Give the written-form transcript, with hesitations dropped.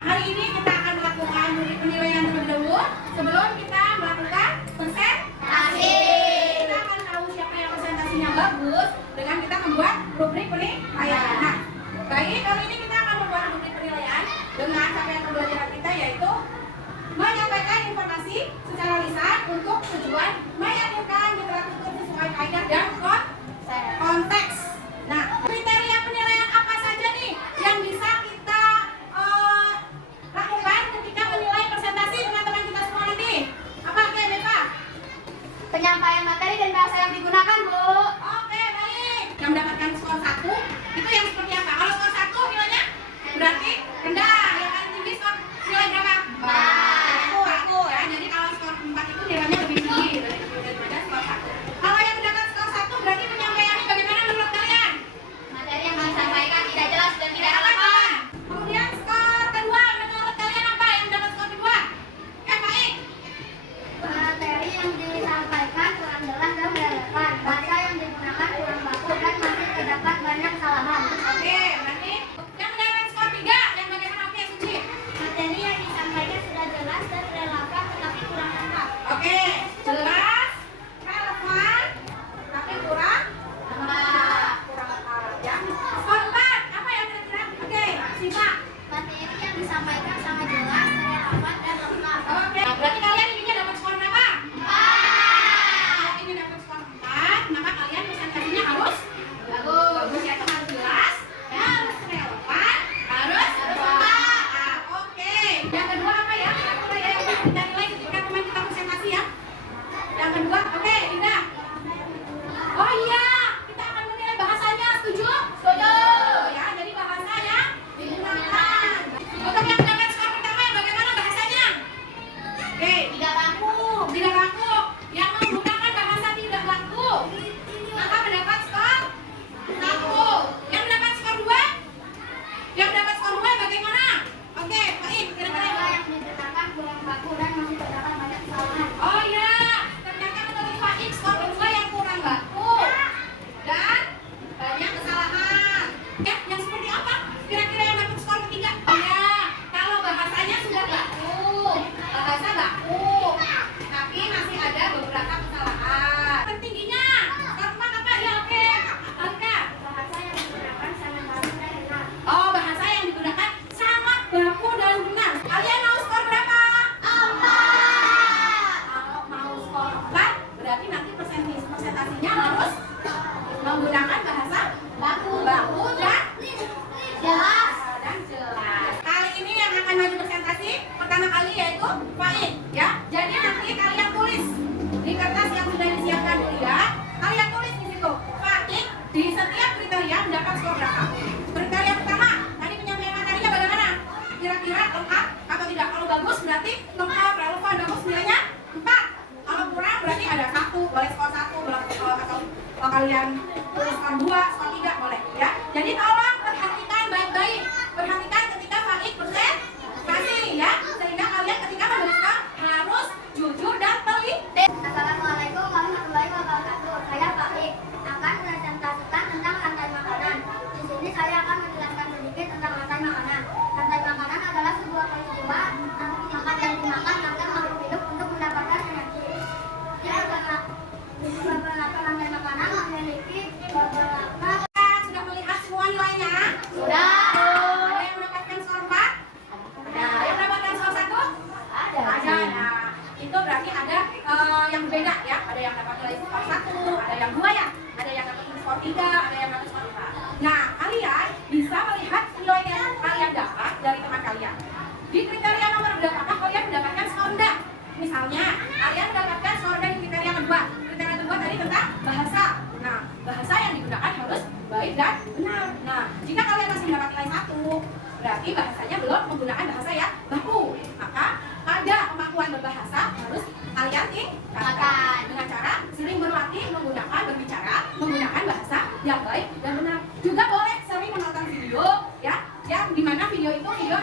Hari ini kita akan melakukan penilaian terlebih dahulu sebelum kita melakukan presentasi. Kita akan tahu siapa yang presentasinya bagus dengan kita membuat rubrik penilaian. Nah, baik, kali ini kita akan membuat rubrik penilaian dengan capaian pembelajaran kita, yaitu menyampaikan informasi secara lisan untuk tujuan meyakinkan literatur sesuai kaidah dan konteks. Nah, kriteria penilaian apa saja nih yang bisa kita lakukan ketika menilai presentasi teman-teman kita semua nanti? Apa oke, Beva? Penyampaian materi dan bahasa yang digunakan, Bu. Oke, baik. Yang mendapatkan skor 1 itu yang seperti apa? Kalau skor 1 nilainya berarti rendah. Yang paling tinggi skor nilai berapa? Aku ya. Jadi kalau skor 4 itu nilainya lebih tinggi daripada skor 1. Kalau yang mendapat skor 1 berarti penyampaiannya bagaimana menurut kalian? Materi yang disampaikan tidak jelas dan tidak relevan. Kemudian skor kedua, menurut kalian apa yang dapat skor kedua? Baik. Materi yang disampaikan kurang jelas dan relevan. Bahasa yang digunakan kurang baku dan masih terdapat banyak kesalahan. Oke, berarti yang mendapat skor 3 yang bagaimana? Oke, Suci. Materi yang disampaikan sudah jelas dan relevan tetapi kurang lengkap. Oke, jelas, relevan, tapi kurang lengkap ya. Skor 4, apa yang kira-kira? Oke, Siva. Materi yang disampaikan sangat jelas, relevan dan lengkap. Oke, berarti kalian ininya dapat skor berapa? 4. Ini dapat skor 4, maka kalian presentasinya harus bagus ya, itu harus jelas, harus relevan, harus lengkap. Oke, yang kedua apa ya? Apa ya yang kita nilai ketika teman kita presentasi ya? Yang kedua, oke, Indah. Oh iya, kita akan menilai bahasanya, setuju? Setuju. Ya, jadi bahasa yang digunakan. Untuk yang dapat skor pertama, bagaimana bahasanya? Oke, Tidak baku. tidak baku. Yang menggunakan bahasa tidak baku, maka mendapat skor 1. Yang mendapat skor 2? Yang mendapat skor 2 bagaimana? Oke, Fain, kira-kira Bahasa yang digunakan kurang baku dan masih terdapat banyak kesalahan. oh ya, ternyata menurut Faik skor kedua yang kurang baku dan banyak kesalahan. Ya, yang seperti apa? Kira-kira yang dapat skor ketiga? Oh ya, kalau bahasanya sudah baku, bahasa baku, tapi masih ada beberapa kesalahan. Tertingginya skor 4 apa? Ya, oke. Alika. Bahasa yang digunakan sangat baku dan benar. Oh, bahasa yang digunakan sangat baku dan benar. Kalian mau skor berapa? 4. Kalau mau skor 4, berarti nanti presentasinya harus menggunakan bahasa baku dan Jelas. jelas. Kali ini yang akan maju presentasi pertama kali yaitu Fain, ya. Jadi nanti kalian tulis di kertas yang sudah disiapkan Yulia, kalian tulis di situ Fain di setiap kriteria mendapat skor berapa. Kriteria pertama, tadi penyampaian materinya bagaimana? Kira-kira lengkap atau tidak? Kalau bagus berarti lengkap, relevan, bagus nilainya 4. Kalau kurang berarti ada 1, boleh skor 1, atau kalau kalian tulis skor 2, skor 3 boleh ya. Jadi tolong perhatikan baik-baik. Perhatikan ketika Faik presentasi ya, sehingga kalian ketika menulis skor harus jujur dan teliti. Assalamualaikum warahmatullahi wabarakatuh. Saya Faik akan presentasikan tentang rantai makanan. Di sini saya akan menjelaskan sedikit tentang rantai makanan. Rantai makanan adalah sebuah peristiwa makan yang dimakan agar makhluk hidup untuk mendapatkan energi. Di beberapa rantai makanan memiliki beberapa. Sudah melihat semua nilainya? Sudah. Ada yang mendapatkan skor 4? Ada. Yang mendapatkan skor 1? Ada. Nah, itu berarti ada yang berbeda ya. Ada yang dapat nilai skor 1, ada yang 2 ya. Ada yang dapat skor 3, ada yang dapat skor 4. Nah, kalian bisa melihat nilai yang kalian dapat dari teman kalian. Di kriteria nomor berapa kalian mendapatkan skor rendah? Misalnya, kalian mendapatkan skor rendah di kriteria kedua. Kriteria kedua tadi tentang bahasa. Nah, bahasa yang digunakan harus baik dan benar. Nah, jika kalian masih mendapat nilai 1, berarti bahasanya belum menggunakan bahasa yang baku. Maka pada kemampuan berbahasa harus kalian tingkatkan dengan cara sering berlatih menggunakan berbicara menggunakan bahasa yang baik dan benar. Juga boleh sering menonton video ya, yang dimana video itu video